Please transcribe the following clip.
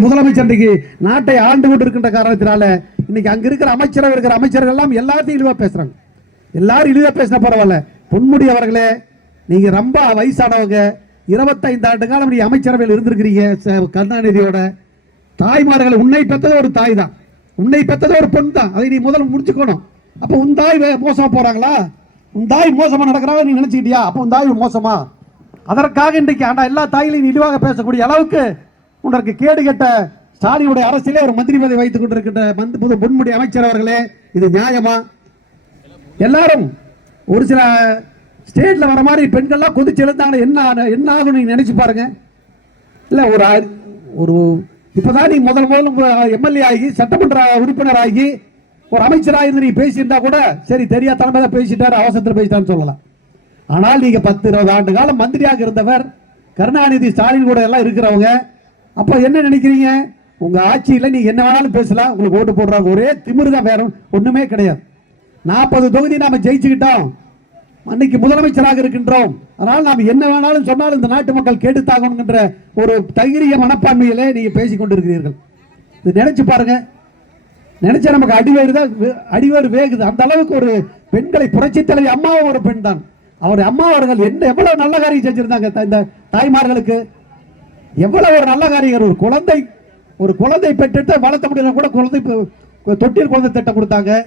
முதலமைச்சர் இன்னைக்கு நாட்டை ஆண்டு கொண்டு இருக்கின்ற காரணத்தினால இன்னைக்கு அங்க இருக்கிற அமைச்சரவை இருக்கிற அமைச்சர்கள் எல்லாம் எல்லாத்தையும் இழிவா பேசுறாங்க. எல்லாரும் இழிவா பேசின பரவாயில்ல. பொன்முடி அவர்களே நீங்க ரொம்ப வயசானவங்க. இருபத்தைந்து ஆண்டு காலம் நீங்க அமைச்சரவையில் இருந்திருக்கிறீங்க ச- கருணாநிதியோட. தாய்மார்கள் உன்னை பெற்றது ஒரு தாய் தான். உன்னை பெற்றது ஒரு பொண்ணு தான். அதை நீ முதல்ல முடிச்சுக்கணும். அப்ப உன் தாய் வே- மோசமா போறாங்களா? உன் தாய் மோசமா நடக்கிறாங்க நீ நினைச்சுக்கிட்டியா? அப்ப உன் தாய் மோசமா? அதற்காக இன்றைக்கு ஆனா எல்லா தாயிலையும் நீ இழிவாக பேசக்கூடிய அளவுக்கு உனக்கு கேடு கெட்ட ஸ்டாலினுடைய அரசியலே ஒரு மந்திரி பதவி வைத்துக் கொண்டிருக்கின்ற மந்த புது பொன்முடி அமைச்சர் அவர்களே இது நியாயமா? எல்லாரும் ஒரு சில ஸ்டேட்ல வர மாதிரி பெண்கள்லாம் கொதிச்சு எழுந்தாங்க. என்ன என்ன ஆகும் நீங்க நினைச்சு பாருங்க. இல்ல ஒரு ஒரு இப்பதான் நீ முதல் முதல் எம்எல்ஏ ஆகி சட்டமன்ற உறுப்பினர் ஆகி ஒரு அமைச்சராக இருந்து நீ பேசியிருந்தா கூட சரி தெரியாதனமே தான் பேசிட்டாரு அவசரத்தில் பேசிட்டான்னு சொல்லலாம். ஆனால் நீங்க பத்து இருபது ஆண்டு காலம் மந்திரியாக இருந்தவர் கருணாநிதி ஸ்டாலின் கூட எல்லாம் இருக்கிறவங்க அப்போ என்ன நினைக்கிறீங்க? உங்கள் ஆட்சியில் நீங்கள் என்ன வேணாலும் பேசலாம். உங்களுக்கு ஓட்டு போடுறாங்க. ஒரே திமிரு தான் வேற ஒன்றுமே கிடையாது. நாற்பது தொகுதி நாம் ஜெயிச்சுக்கிட்டோம். அன்னைக்கு முதலமைச்சராக இருக்கின்றோம். அதனால் நாம் என்ன வேணாலும் சொன்னாலும் இந்த நாட்டு மக்கள் கேட்டுத்தாகணுங்கிற ஒரு தைரிய மனப்பான்மையிலே நீங்கள் பேசி கொண்டிருக்கிறீர்கள். இது நினச்சி பாருங்க. நினைச்சா நமக்கு அடிவேறு தான் வே- அடிவேறு வேகுது. அந்த அளவுக்கு ஒரு பெண்களை புரட்சி தலைவி அம்மாவும் ஒரு பெண் தான் அவர் அம்மா அவர்கள் என்ன எவ்வளவு நல்ல காரியம் செஞ்சிருந்தாங்க த- இந்த தாய்மார்களுக்கு? எவ்வளவு ஒரு நல்ல காரியம் ஒரு குழந்தை ஒரு குழந்தை பெற்றுட்டு வளர்த்த முடியல கூட குழந்தை தொட்டில் குழந்தை திட்டம் கொடுத்தாங்க.